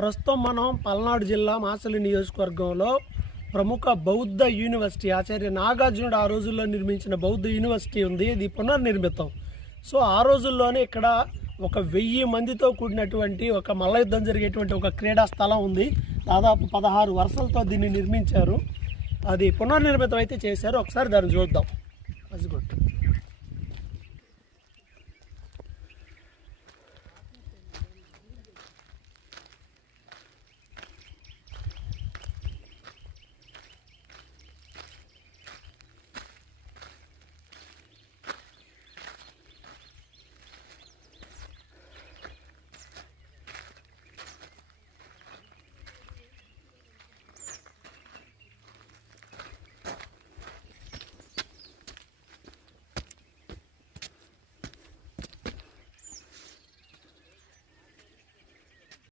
ప్రస్తుతం మనం పల్నాడు జిల్లా మాచలి నియోజకవర్గంలో ప్రముఖ బౌద్ధ యూనివర్సిటీ ఆచార్య నాగార్జునుడు ఆ రోజుల్లో నిర్మించిన బౌద్ధ యూనివర్సిటీ ఉంది. ఇది పునర్నిర్మితం. సో ఆ రోజుల్లోనే ఇక్కడ ఒక 1000 మందితో కూడినటువంటి ఒక మల్ల యుద్ధం జరిగేటువంటి ఒక క్రీడా స్థలం ఉంది. దాదాపు 16 వరుసలతో దీన్ని నిర్మించారు. అది పునర్నిర్మితం అయితే చేశారు. ఒకసారి దాన్ని చూద్దాం.